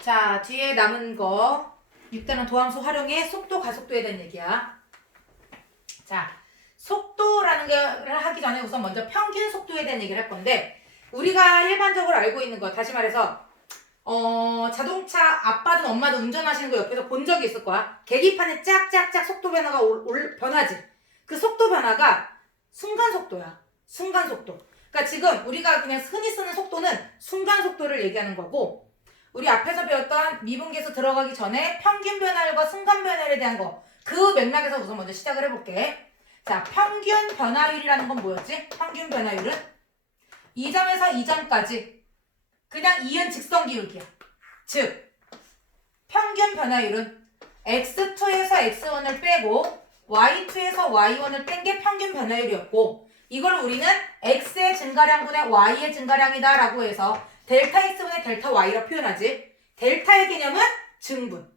자, 뒤에 남은 거 6단원 도함수 활용해 속도, 가속도에 대한 얘기야. 자, 속도라는 걸 하기 전에 우선 먼저 평균 속도에 대한 얘기를 할 건데 우리가 일반적으로 알고 있는 거, 다시 말해서 자동차 아빠든 엄마든 운전하시는 거 옆에서 본 적이 있을 거야. 계기판에 짝짝짝 속도 변화가 변하지. 그 속도 변화가 순간 속도야. 순간 속도. 그러니까 지금 우리가 그냥 흔히 쓰는 속도는 순간 속도를 얘기하는 거고, 우리 앞에서 배웠던 미분계수 들어가기 전에 평균 변화율과 순간 변화율에 대한 거, 그 맥락에서 우선 먼저 시작을 해볼게. 자, 평균 변화율이라는 건 뭐였지? 평균 변화율은 이 점에서 이 점까지 그냥 이은 직선 기울기야. 즉, 평균 변화율은 x2에서 x1을 빼고 y2에서 y1을 뺀 게 평균 변화율이었고, 이걸 우리는 x의 증가량분의 y의 증가량이다 라고 해서 델타 x분의 델타 y라 표현하지. 델타의 개념은 증분.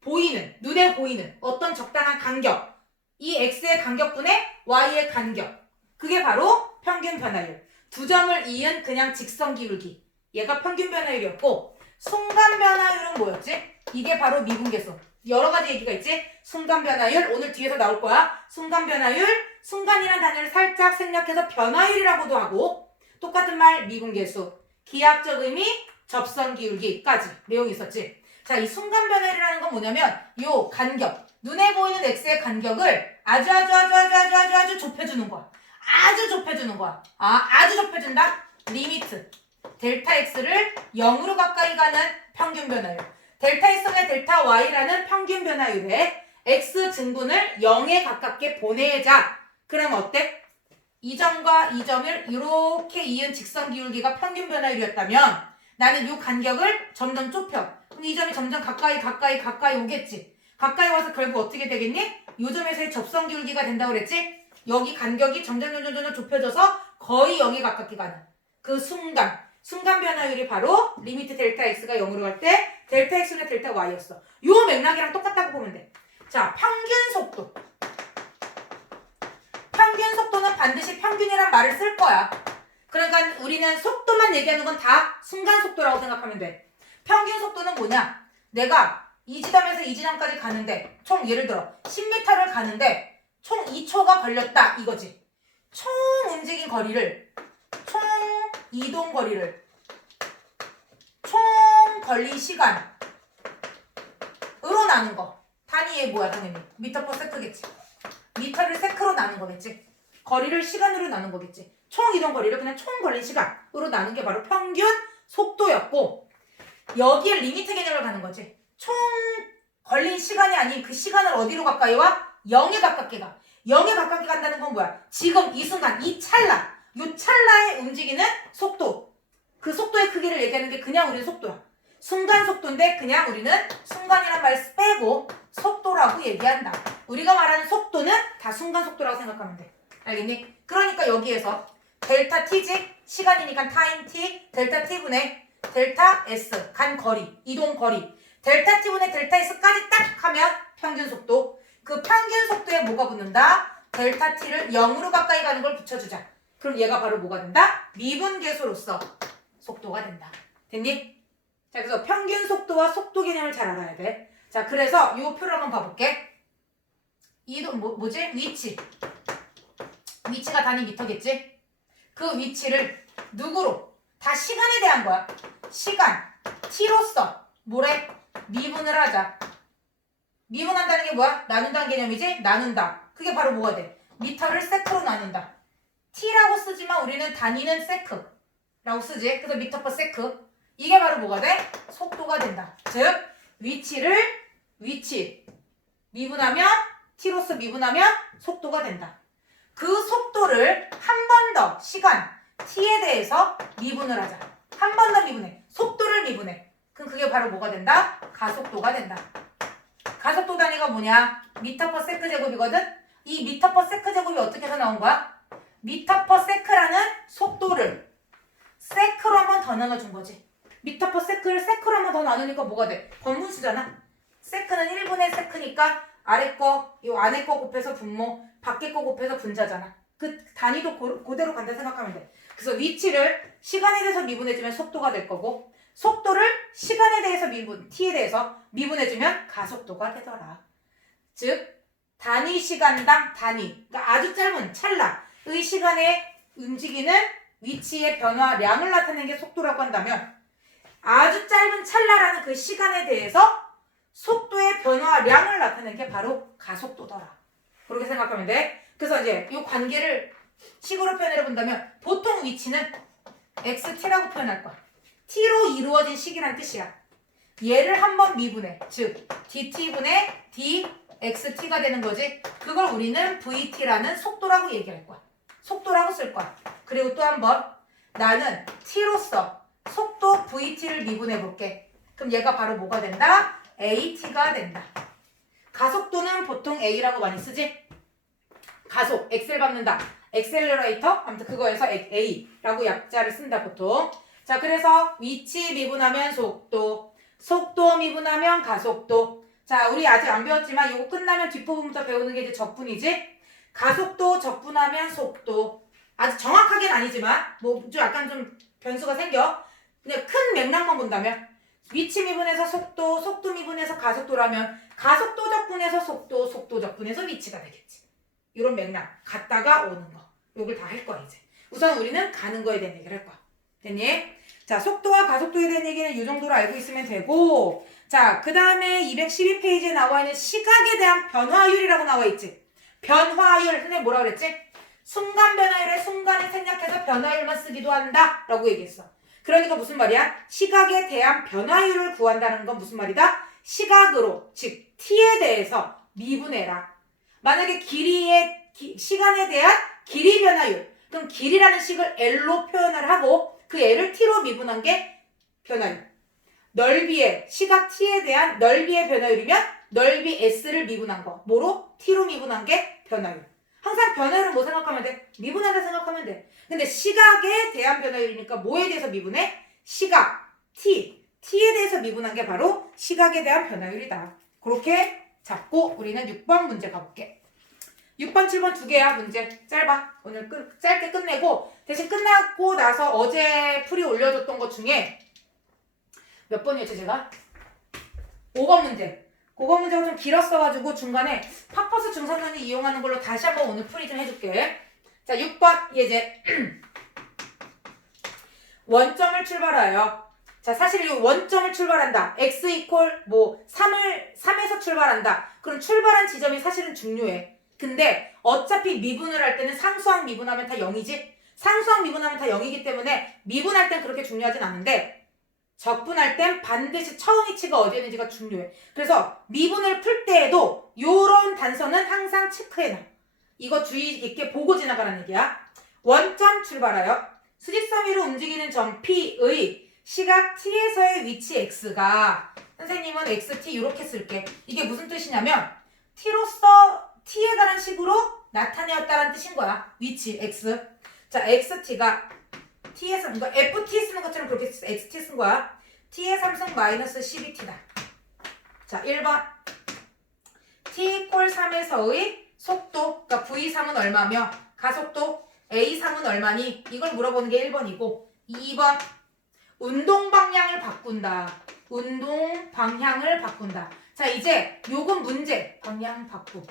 보이는, 눈에 보이는 어떤 적당한 간격. 이 x의 간격분의 y의 간격. 그게 바로 평균 변화율. 두 점을 이은 그냥 직선 기울기. 얘가 평균 변화율이었고, 순간 변화율은 뭐였지? 이게 바로 미분계수. 여러 가지 얘기가 있지? 순간 변화율, 오늘 뒤에서 나올 거야. 순간 변화율, 순간이란 단어를 살짝 생략해서 변화율이라고도 하고, 똑같은 말 미분계수. 기하학적 의미, 접선 기울기까지 내용이 있었지. 자, 이 순간 변화율이라는 건 뭐냐면 요 간격, 눈에 보이는 x의 간격을 아주 좁혀주는 거야. 아주 좁혀주는 거야. 아주 좁혀준다. 리미트. 델타 x를 0으로 가까이 가는 평균 변화율. 델타 x분의 델타 y라는 평균 변화율에 x 증분을 0에 가깝게 보내자. 그럼 어때? 이 점과 이 점을 이렇게 이은 직선 기울기가 평균 변화율이었다면 나는 이 간격을 점점 좁혀. 그럼 이 점이 점점 가까이 오겠지. 가까이 와서 결국 어떻게 되겠니? 이 점에서의 접선 기울기가 된다고 그랬지? 여기 간격이 점점 좁혀져서 거의 0에 가깝게 가는 그 순간 변화율이 바로 리미트 델타 x가 0으로 갈 때 델타 x는 델타 y였어. 요 맥락이랑 똑같다고 보면 돼. 자, 평균 속도. 평균 속도는 반드시 평균이란 말을 쓸 거야. 그러니까 우리는 속도만 얘기하는 건 다 순간 속도라고 생각하면 돼. 평균 속도는 뭐냐? 내가 이 지점에서 이 지점까지 가는데 총 예를 들어 10m를 가는데 총 2초가 걸렸다 이거지. 총 움직인 거리를, 총 이동 거리를, 총 걸린 시간으로 나눈 거. 단위에 뭐야 당연히? 미터 퍼 세크겠지. 미터를 세크로 나눈 거겠지. 거리를 시간으로 나눈 거겠지. 총 이동 거리를 그냥 총 걸린 시간으로 나눈 게 바로 평균 속도였고, 여기에 리미트 개념을 가는 거지. 총 걸린 시간이 아닌 그 시간을 어디로 가까이 와? 0에 가깝게 가. 0에 가깝게 간다는 건 뭐야? 지금 이 순간, 이 찰나, 요 찰나에 움직이는 속도. 그 속도의 크기를 얘기하는 게 그냥 우리는 속도야. 순간 속도인데 그냥 우리는 순간이란 말 빼고 속도라고 얘기한다. 우리가 말하는 속도는 다 순간 속도라고 생각하면 돼. 알겠니? 그러니까 여기에서 델타 t직, 시간이니까 타임 t, 델타 t분의 델타 s, 간 거리, 이동 거리. 델타 t분의 델타 s까지 딱 하면 평균 속도. 그 평균 속도에 뭐가 붙는다? 델타 t를 0으로 가까이 가는 걸 붙여주자. 그럼 얘가 바로 뭐가 된다? 미분계수로서 속도가 된다. 됐니? 자, 그래서 평균 속도와 속도 개념을 잘 알아야 돼. 자, 그래서 이 표를 한번 봐볼게. 이동, 뭐지? 위치가 단위 미터겠지? 그 위치를 누구로? 다 시간에 대한 거야. 시간, t로서 뭐래? 미분을 하자. 미분한다는 게 뭐야? 나눈다는 개념이지? 나눈다. 그게 바로 뭐가 돼? 미터를 세크로 나눈다. t라고 쓰지만 우리는 단위는 세크라고 쓰지. 그래서 미터 퍼 세크. 이게 바로 뭐가 돼? 속도가 된다. 즉, 위치 미분하면 t로서 미분하면 속도가 된다. 그 속도를 한 번 더 시간 t에 대해서 미분을 하자. 한 번 더 미분해. 속도를 미분해. 그럼 그게 바로 뭐가 된다? 가속도가 된다. 가속도 단위가 뭐냐? 미터 퍼 세크 제곱이거든? 이 미터 퍼 세크 제곱이 어떻게 해서 나온 거야? 미터 퍼 세크라는 속도를 세크로 한 번 더 나눠준 거지. 미터 퍼 세크를 세크로 한 번 더 나누니까 뭐가 돼? 번분수잖아. 세크는 1분의 세크니까 아래 거, 이 안에 거 곱해서 분모, 밖에 거 곱해서 분자잖아. 그 단위도 그대로 간다 생각하면 돼. 그래서 위치를 시간에 대해서 미분해주면 속도가 될 거고, 속도를 시간에 대해서 t에 대해서 미분해주면 가속도가 되더라. 즉 단위 시간당 단위, 그러니까 아주 짧은 찰나의 시간에 움직이는 위치의 변화량을 나타내는 게 속도라고 한다면 아주 짧은 찰나라는 그 시간에 대해서 속도의 변화량을 나타내는 게 바로 가속도더라. 그렇게 생각하면 돼. 그래서 이제 이 관계를 식으로 표현해 본다면 보통 위치는 xt,라고 표현할 거야. t로 이루어진 식이란 뜻이야. 얘를 한번 미분해. 즉 dt분의 dxt가 되는 거지. 그걸 우리는 vt라는 속도라고 얘기할 거야. 속도라고 쓸 거야. 그리고 또 한번 나는 t로서 속도 vt를 미분해 볼게. 그럼 얘가 바로 뭐가 된다? at가 된다. 가속도는 보통 a라고 많이 쓰지? 가속, x를 밟는다. 엑셀러레이터? 아무튼 그거에서 a라고 약자를 쓴다 보통. 자, 그래서 위치 미분하면 속도, 속도 미분하면 가속도. 자, 우리 아직 안 배웠지만 이거 끝나면 뒷부분부터 배우는 게 이제 적분이지? 가속도 적분하면 속도. 아주 정확하게는 아니지만 뭐 좀 약간 좀 변수가 생겨. 근데 큰 맥락만 본다면 위치 미분해서 속도, 속도 미분해서 가속도라면 가속도 적분해서 속도, 속도 적분해서 위치가 되겠지. 이런 맥락 갔다가 오는 거. 요걸 다 할 거야 이제. 우선 우리는 가는 거에 대한 얘기를 할 거야. 됐니? 자, 속도와 가속도에 대한 얘기는 이 정도로 알고 있으면 되고, 자, 그 다음에 212페이지에 나와 있는 시각에 대한 변화율이라고 나와 있지. 변화율, 선생님 뭐라 그랬지? 순간 변화율에 순간을 생략해서 변화율만 쓰기도 한다 라고 얘기했어. 그러니까 무슨 말이야? 시각에 대한 변화율을 구한다는 건 무슨 말이다? 시각으로, 즉 t에 대해서 미분해라. 만약에 시간에 대한 길이 변화율, 그럼 길이라는 식을 L로 표현을 하고 그 L을 T로 미분한 게 변화율. 넓이의, 시각 T에 대한 넓이의 변화율이면 넓이 S를 미분한 거. 뭐로? T로 미분한 게 변화율. 항상 변화율은 뭐 생각하면 돼? 미분하다 생각하면 돼. 근데 시각에 대한 변화율이니까 뭐에 대해서 미분해? 시각, T. T에 대해서 미분한 게 바로 시각에 대한 변화율이다. 그렇게 잡고 우리는 6번 문제 가볼게. 6번, 7번 두 개야 문제. 짧아. 오늘 짧게 끝내고 대신 끝나고 나서 어제 풀이 올려줬던 것 중에 몇 번이었지 제가? 5번 문제. 5번 문제가 좀 길었어가지고 중간에 파퍼스 중선론이 이용하는 걸로 다시 한번 오늘 풀이 좀 해줄게. 자, 6번 예제. 원점을 출발하여. 자, 사실 이 원점을 출발한다. x 이퀄 뭐 3에서 출발한다. 그럼 출발한 지점이 사실은 중요해. 근데 어차피 미분을 할 때는 상수항 미분하면 다 0이지? 상수항 미분하면 다 0이기 때문에 미분할 땐 그렇게 중요하진 않은데 적분할 땐 반드시 처음 위치가 어디에 있는지가 중요해. 그래서 미분을 풀 때에도 요런 단서는 항상 체크해놔. 이거 주의 깊게 보고 지나가라는 얘기야. 원점 출발하여 수직선 위로 움직이는 점 P의 시각 T에서의 위치 X가 선생님은 XT 이렇게 쓸게. 이게 무슨 뜻이냐면 T로서 T에 관한 식으로 나타내었다는 뜻인 거야. 위치 X. 자, XT가 T에서 그러니까 FT 쓰는 것처럼 그렇게 XT 쓴 거야. T의 3승 마이너스 12T다. 자, 1번 T 이퀄 3에서의 속도, 그러니까 V3은 얼마며 가속도 A3은 얼마니? 이걸 물어보는 게 1번이고 2번 운동 방향을 바꾼다. 운동 방향을 바꾼다. 자, 이제 요건 문제. 방향 바꾸.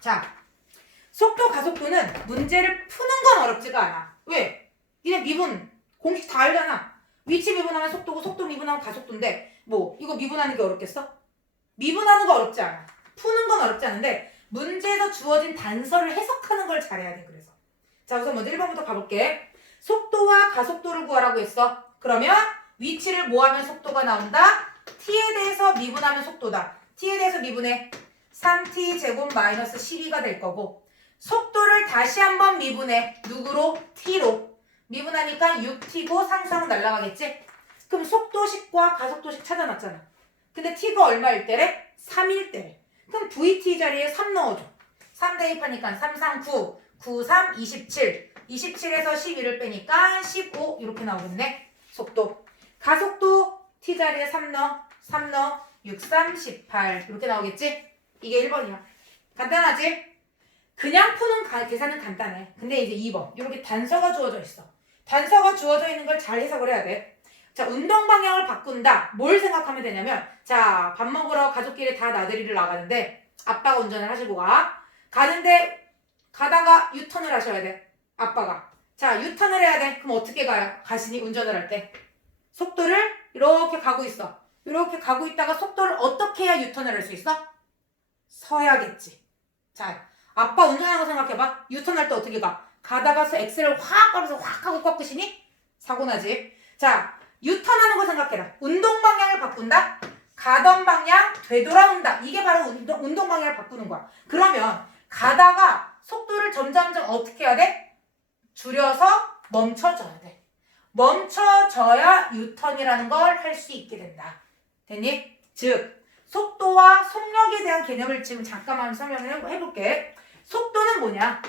자, 속도 가속도는 문제를 푸는 건 어렵지가 않아. 왜? 니네 미분 공식 다 알잖아. 위치 미분하면 속도고 속도 미분하면 가속도인데 뭐 이거 미분하는 게 어렵겠어? 미분하는 거 어렵지 않아. 푸는 건 어렵지 않은데 문제에서 주어진 단서를 해석하는 걸 잘해야 돼. 그래서 자, 우선 먼저 1번부터 가볼게. 속도와 가속도를 구하라고 했어. 그러면 위치를 뭐하면 속도가 나온다? t에 대해서 미분하면 속도다. t에 대해서 미분해 3t 제곱 마이너스 12가 될 거고 속도를 다시 한번 미분해. 누구로? t로. 미분하니까 6t고 상수항 날라가겠지? 그럼 속도식과 가속도식 찾아놨잖아. 근데 t가 얼마일 때래? 3일 때래. 그럼 vt 자리에 3 넣어줘. 3 대입하니까 3, 3, 9, 9, 3, 27. 27에서 12를 빼니까 15 이렇게 나오겠네. 속도. 가속도 t 자리에 3 넣어. 3 넣어. 6, 3, 18 이렇게 나오겠지? 이게 1번이야. 간단하지? 그냥 푸는 계산은 간단해. 근데 이제 2번 이렇게 단서가 주어져 있어. 단서가 주어져 있는 걸 잘 해석을 해야 돼. 자, 운동 방향을 바꾼다. 뭘 생각하면 되냐면, 자, 밥 먹으러 가족끼리 다 나들이를 나가는데 아빠가 운전을 하시고 가는데 가다가 유턴을 하셔야 돼. 아빠가. 자, 유턴을 해야 돼. 그럼 어떻게 가시니? 운전을 할 때. 속도를 이렇게 가고 있어. 이렇게 가고 있다가 속도를 어떻게 해야 유턴을 할 수 있어? 서야겠지. 자, 아빠 운전하는 거 생각해봐. 유턴할 때 어떻게 가? 가다가서 엑셀을 확 가면서 확 하고 꺾으시니? 사고 나지. 자, 유턴하는 거 생각해라. 운동 방향을 바꾼다. 가던 방향 되돌아온다. 이게 바로 운동 방향을 바꾸는 거야. 그러면 가다가 속도를 점점점 어떻게 해야 돼? 줄여서 멈춰줘야 돼. 멈춰줘야 유턴이라는 걸 할 수 있게 된다. 됐니? 즉 속도와 속력에 대한 개념을 지금 잠깐만 설명을 해볼게. 속도는 뭐냐?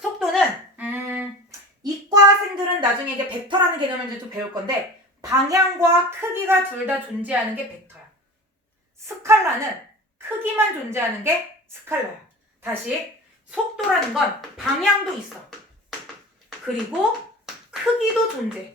속도는 이과생들은 나중에 이제 벡터라는 개념을 이제 또 배울 건데 방향과 크기가 둘 다 존재하는 게 벡터야. 스칼라는 크기만 존재하는 게 스칼라야. 다시 속도라는 건 방향도 있어. 그리고 크기도 존재.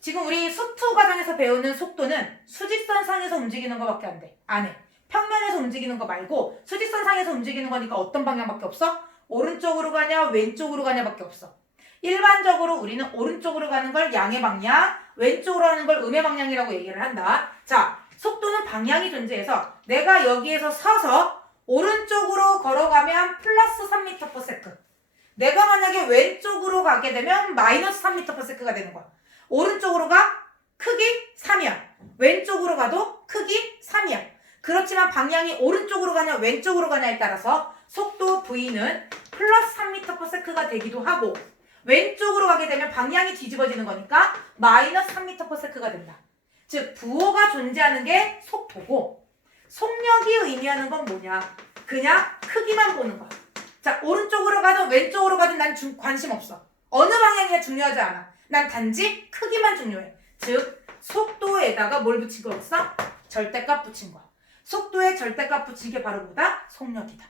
지금 우리 수투 과정에서 배우는 속도는 수직선상에서 움직이는 거밖에 안 해. 평면에서 움직이는 거 말고 수직선상에서 움직이는 거니까 어떤 방향밖에 없어? 오른쪽으로 가냐 왼쪽으로 가냐밖에 없어. 일반적으로 우리는 오른쪽으로 가는 걸 양의 방향, 왼쪽으로 하는 걸 음의 방향이라고 얘기를 한다. 자, 속도는 방향이 존재해서 내가 여기에서 서서 오른쪽으로 걸어가면 플러스 3m/s. 내가 만약에 왼쪽으로 가게 되면 마이너스 3m/s가 되는 거야. 오른쪽으로 가 크기 3이야. 왼쪽으로 가도 크기 3이야. 그렇지만 방향이 오른쪽으로 가냐 왼쪽으로 가냐에 따라서 속도 V는 플러스 3m/s가 되기도 하고 왼쪽으로 가게 되면 방향이 뒤집어지는 거니까 마이너스 3m/s가 된다. 즉 부호가 존재하는 게 속도고 속력이 의미하는 건 뭐냐? 그냥 크기만 보는 거야. 자, 오른쪽으로 가든 왼쪽으로 가든 난 관심 없어. 어느 방향이냐 중요하지 않아. 난 단지 크기만 중요해. 즉 속도에다가 뭘 붙인 거였어? 절대값 붙인 거야. 속도에 절대값 붙인 게 바로 뭐다? 속력이다.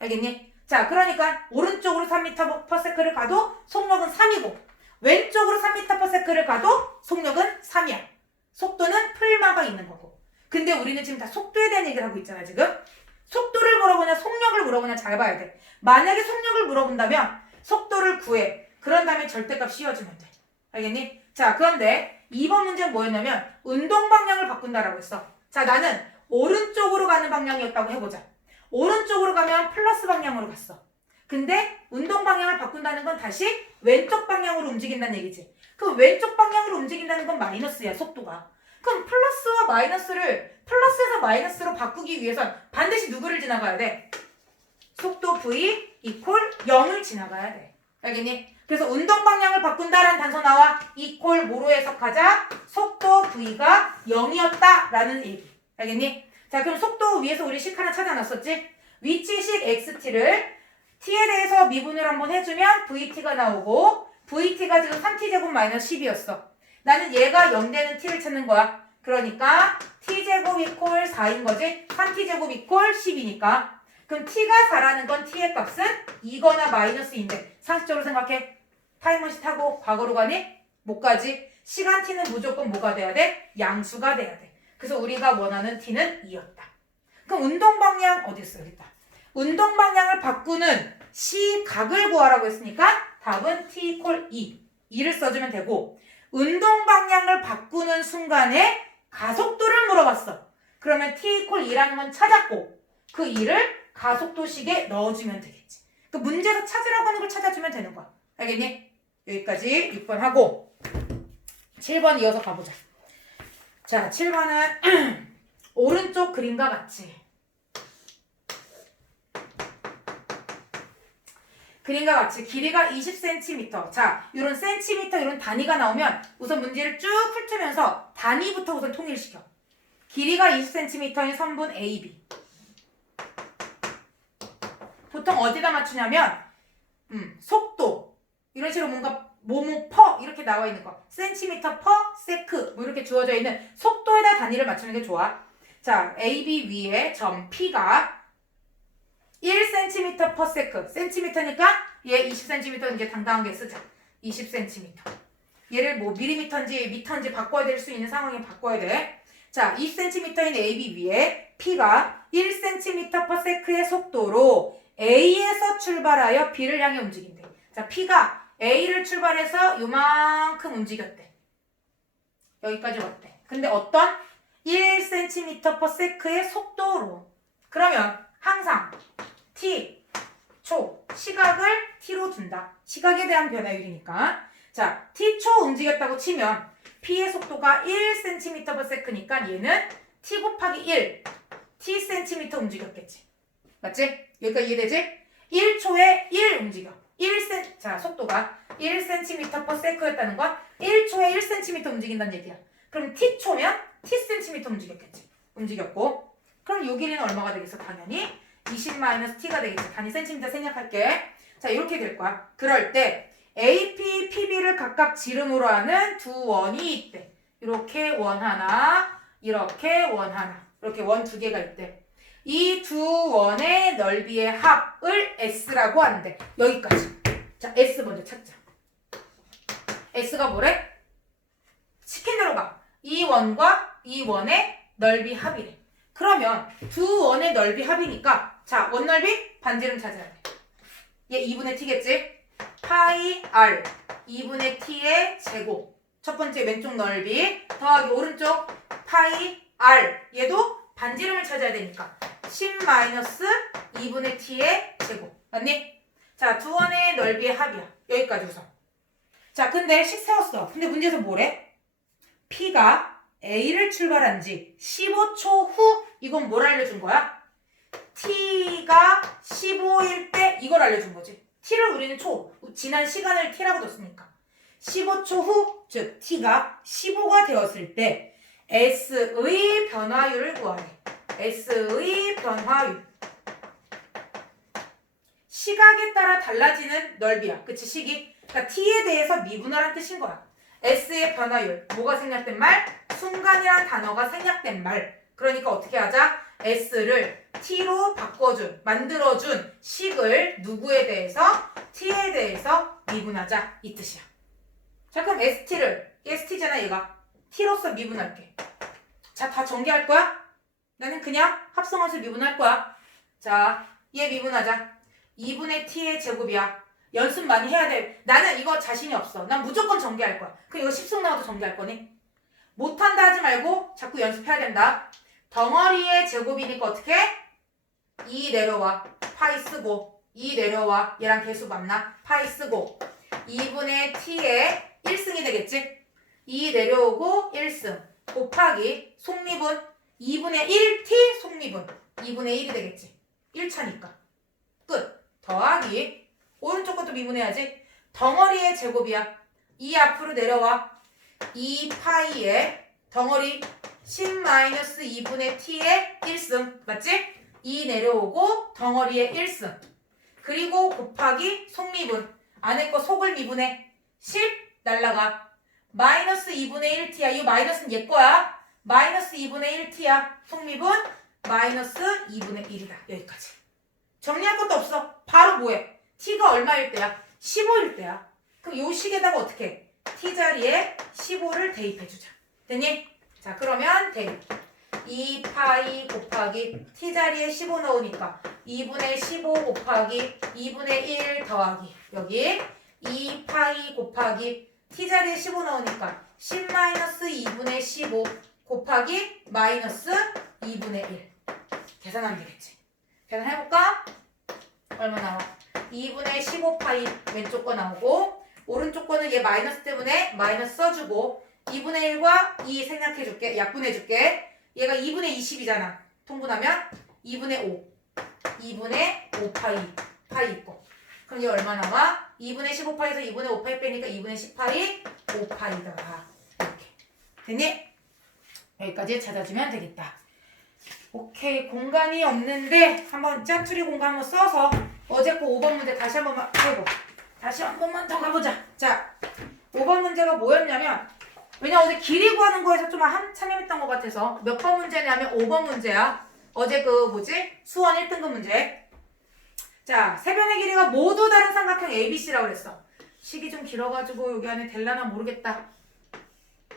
알겠니? 자, 그러니까 오른쪽으로 3m/s를 가도 속력은 3이고 왼쪽으로 3m/s를 가도 속력은 3이야. 속도는 풀마가 있는 거고. 근데 우리는 지금 다 속도에 대한 얘기를 하고 있잖아, 지금. 속도를 물어보냐 속력을 물어보냐 잘 봐야 돼. 만약에 속력을 물어본다면 속도를 구해. 그런 다음에 절대값 씌워주면 돼. 알겠니? 자, 그런데 2번 문제는 뭐였냐면 운동 방향을 바꾼다라고 했어. 자, 나는 오른쪽으로 가는 방향이었다고 해보자. 오른쪽으로 가면 플러스 방향으로 갔어. 근데 운동 방향을 바꾼다는 건 다시 왼쪽 방향으로 움직인다는 얘기지. 그 왼쪽 방향으로 움직인다는 건 마이너스야, 속도가. 그럼 플러스와 마이너스를 플러스에서 마이너스로 바꾸기 위해선 반드시 누구를 지나가야 돼? 속도 V 이퀄 0을 지나가야 돼. 알겠니? 그래서 운동 방향을 바꾼다라는 단서 나와 이퀄 뭐로 해석하자? 속도 V가 0이었다 라는 얘기. 알겠니? 자, 그럼 속도 위에서 우리 식 하나 찾아놨었지? 위치식 xt를 t에 대해서 미분을 한번 해주면 vt가 나오고 vt가 지금 3t제곱 마이너스 10이었어. 나는 얘가 0 되는 t를 찾는 거야. 그러니까 t제곱 이퀄 4인 거지? 3t제곱 이퀄 10이니까. 그럼 t가 4라는 건 t의 값은 2거나 마이너스인데 상식적으로 생각해. 타임머신 타고 과거로 가니? 못 가지. 시간 t는 무조건 뭐가 돼야 돼? 양수가 돼야 돼. 그래서 우리가 원하는 t는 2였다. 그럼 운동 방향 어디 있어? 여기 있다. 운동 방향을 바꾸는 시각을 구하라고 했으니까 답은 t 이퀄 2를 써주면 되고 운동 방향을 바꾸는 순간에 가속도를 물어봤어. 그러면 t 이퀄 2라는 건 찾았고 그 2를 가속도식에 넣어주면 되겠지. 그 문제에서 찾으라고 하는 걸 찾아주면 되는 거야. 알겠니? 여기까지 6번 하고 7번 이어서 가보자. 자, 7번은 오른쪽 그림과 같이 그림과 같이 길이가 20cm. 자, 이런 센티미터 이런 단위가 나오면 우선 문제를 쭉 훑으면서 단위부터 우선 통일시켜. 길이가 20cm인 선분 AB. 보통 어디다 맞추냐면 속도 이런 식으로 뭔가 뭐뭐 퍼 이렇게 나와 있는 거 센티미터 퍼 세크 뭐 이렇게 주어져 있는 속도에다 단위를 맞추는 게 좋아. 자, AB 위에 점 P가 1cm/s 센티미터니까 얘 20cm 이제 당당하게 쓰자. 20cm. 얘를 뭐 밀리미터인지 미터인지 바꿔야 될 수 있는 상황에 바꿔야 돼. 자, 2cm인 AB 위에 P가 1cm/s의 속도로 A에서 출발하여 B를 향해 움직인대. 자, P가 A를 출발해서 요만큼 움직였대. 여기까지 왔대. 근데 어떤 1cm/s의 속도로. 그러면 항상 t 초 시각을 t로 둔다. 시각에 대한 변화율이니까. 자, t초 움직였다고 치면 p의 속도가 1cm/s니까 얘는 t 곱하기 1 t cm 움직였겠지. 맞지? 여기까지 이해되지? 1초에 1 움직여. 1cm, 자, 속도가 1cm/s였다는 건 1초에 1cm 움직인다는 얘기야. 그럼 t초면 tcm 움직였겠지. 움직였고. 그럼 요 길이는 얼마가 되겠어? 당연히 20-t가 되겠지. 단위 센티미터 생략할게. 자, 이렇게 될 거야. 그럴 때 AP, PB를 각각 지름으로 하는 두 원이 있대. 이렇게 원 하나, 이렇게 원 하나. 이렇게 원 두 개가 있대. 이 두 원의 넓이의 합을 S라고 한대. 여기까지. 자, S 먼저 찾자. S가 뭐래? 시킨 대로 가. 이 원과 이 원의 넓이 합이래. 그러면 두 원의 넓이 합이니까 자, 원 넓이 반지름 찾아야 돼. 얘 2분의 t겠지? 파이 r 2분의 t의 제곱. 첫 번째 왼쪽 넓이 더하기 오른쪽 파이 r. 얘도 반지름을 찾아야 되니까 10-2분의 t의 제곱. 맞니? 자, 두 원의 넓이의 합이야. 여기까지 우선. 자, 근데 식 세웠어. 근데 문제에서 뭐래? P가 A를 출발한 지 15초 후 이건 뭘 알려준 거야? T가 15일 때 이걸 알려준 거지. T를 우리는 지난 시간을 T라고 뒀으니까 15초 후, 즉 T가 15가 되었을 때 S의 변화율을 구하래. S의 변화율. 시각에 따라 달라지는 넓이야. 그치? 식이. 그러니까 T에 대해서 미분하라는 뜻인 거야. S의 변화율. 뭐가 생략된 말? 순간이란 단어가 생략된 말. 그러니까 어떻게 하자? S를 T로 바꿔준, 만들어준 식을 누구에 대해서? T에 대해서 미분하자. 이 뜻이야. 자, 그럼 ST를, ST잖아 얘가. T로서 미분할게. 자, 다 전개할 거야? 나는 그냥 합성함수 미분할 거야. 자, 얘 미분하자. 2분의 t의 제곱이야. 연습 많이 해야 돼. 나는 이거 자신이 없어. 난 무조건 전개할 거야. 그럼 이거 10속 나와도 전개할 거니? 못한다 하지 말고 자꾸 연습해야 된다. 덩어리의 제곱이니까 어떻게? 2 내려와. 파이 쓰고. 2 내려와. 얘랑 개수 맞나? 파이 쓰고. 2분의 t의 1승이 되겠지? 2 내려오고 1승. 곱하기 속미분. 2분의 1t 속미분. 2분의 1이 되겠지? 1차니까. 끝. 더하기 오른쪽 것도 미분해야지. 덩어리의 제곱이야. 2 앞으로 내려와. 2파이의 덩어리 10-2분의 t의 1승. 맞지? 2 내려오고 덩어리의 1승. 그리고 곱하기 속미분. 안에 거 속을 미분해. 10 날라가. 마이너스 2분의 1t야. 이 마이너스는 얘 거야. 마이너스 2분의 1t야. 속미분 마이너스 2분의 1이다. 여기까지. 정리할 것도 없어. 바로 뭐해? t가 얼마일 때야? 15일 때야. 그럼 요 식에다가 어떻게 해? t 자리에 15를 대입해주자. 됐니? 자, 그러면 대입. 2파이 곱하기 t 자리에 15 넣으니까 2분의 15 곱하기 2분의 1 더하기 여기 2파이 곱하기 t 자리에 15 넣으니까 10-2분의 15 곱하기 마이너스 2분의 1. 계산하면 되겠지. 계산해볼까? 얼마 나와? 2분의 15파이 왼쪽 거 나오고 오른쪽 거는 얘 마이너스 때문에 마이너스 써주고 2분의 1과 2 생략해줄게. 약분해줄게. 얘가 2분의 20이잖아. 통분하면 2분의 5. 2분의 5파이. 파이 있고. 그럼 얘 얼마 나와? 2분의 15파이에서 2분의 5파이 빼니까 2분의 10파이 5파이더라. 이렇게. 됐니? 여기까지 찾아주면 되겠다. 오케이. 공간이 없는데 한번 짜투리 공간 한번 써서 어제 거 5번 문제 다시 한 번만 해보. 다시 한 번만 더 가보자. 자, 5번 문제가 뭐였냐면 왜냐 어제 길이 구하는 거에서 좀 한참 했던 것 같아서 몇 번 문제냐면 5번 문제야. 어제 그 뭐지? 수원 1등급 문제. 자, 세 변의 길이가 모두 다른 삼각형 ABC라고 그랬어. 식이 좀 길어가지고 여기 안에 될라나 모르겠다.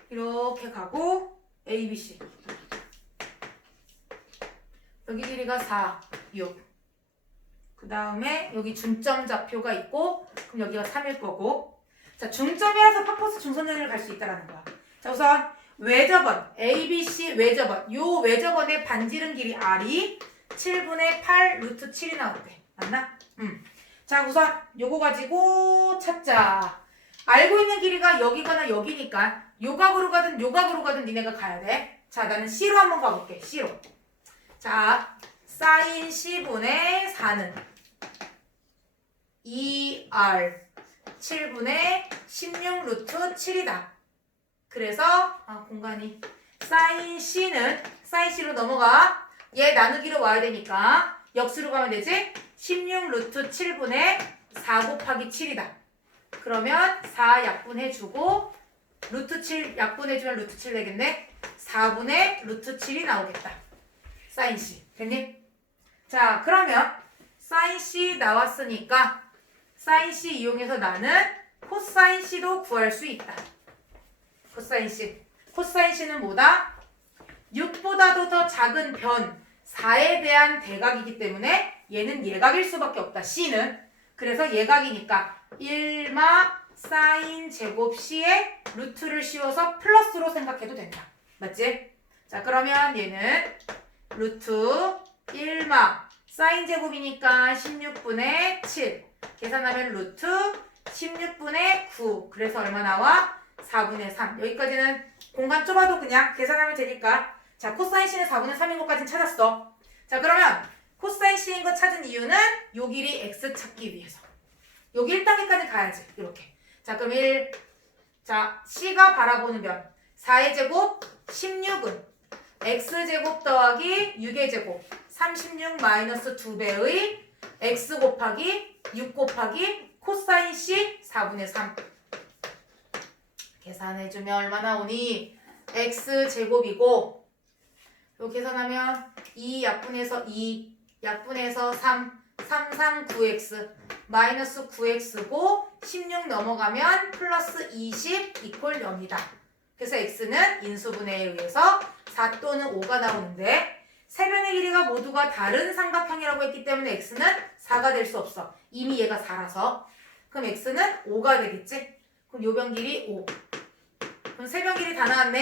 이렇게 가고 A, B, C. 여기 길이가 4, 6. 그 다음에 여기 중점 좌표가 있고 그럼 여기가 3일 거고. 자, 중점이라서 파퍼스 중선전을 갈 수 있다라는 거야. 자, 우선 외접원 ABC 외접원 요 외접원의 반지름 길이 R이 7분의 8 루트 7이 나왔대. 맞나? 자, 우선 요거 가지고 찾자. 알고 있는 길이가 여기거나 여기니까 요각으로 가든 요각으로 가든 니네가 가야 돼. 자, 나는 C로 한번 가볼게. C로. 자, 사인 C분의 4는 2R 7분의 16 루트 7이다. 그래서 공간이 사인 C로 넘어가. 얘 나누기로 와야 되니까 역수로 가면 되지? 16 루트 7분의 4 곱하기 7이다. 그러면 4 약분해주고 루트 7 약분해주면 루트 7 되겠네. 4분의 루트 7이 나오겠다. 사인 C. 됐니? 자, 그러면 사인 C 나왔으니까 사인 C 이용해서 나는 코사인 C도 구할 수 있다. 코사인 C. 코사인 C는 뭐다? 6보다도 더 작은 변 4에 대한 대각이기 때문에 얘는 예각일 수밖에 없다. C는. 그래서 예각이니까 1마 사인 제곱 C에 루트를 씌워서 플러스로 생각해도 된다. 맞지? 자, 그러면 얘는 루트 1마 사인 제곱이니까 16분의 7 계산하면 루트 16분의 9 그래서 얼마 나와? 4분의 3 여기까지는 공간 좁아도 그냥 계산하면 되니까. 자, 코사인 C는 4분의 3인 것까지는 찾았어. 자, 그러면 코사인 C인 거 찾은 이유는 요 길이 X 찾기 위해서. 여기 1단계까지 가야지. 이렇게. 자, 그럼 자, C가 바라보는 변 4의 제곱 16은 X제곱 더하기 6의 제곱 36 마이너스 2배의 X 곱하기 6 곱하기 코사인 C 4분의 3 계산해주면 얼마 나오니? X제곱이고 요 계산하면 2 약분해서 2 약분해서 3 339X 마이너스 9X고 16 넘어가면 플러스 20 이퀄 0이다. 그래서 X는 인수분해에 의해서 4 또는 5가 나오는데 세 변의 길이가 모두가 다른 삼각형이라고 했기 때문에 X는 4가 될 수 없어. 이미 얘가 4라서. 그럼 X는 5가 되겠지? 그럼 요 변 길이 5. 그럼 세 변 길이 다 나왔네.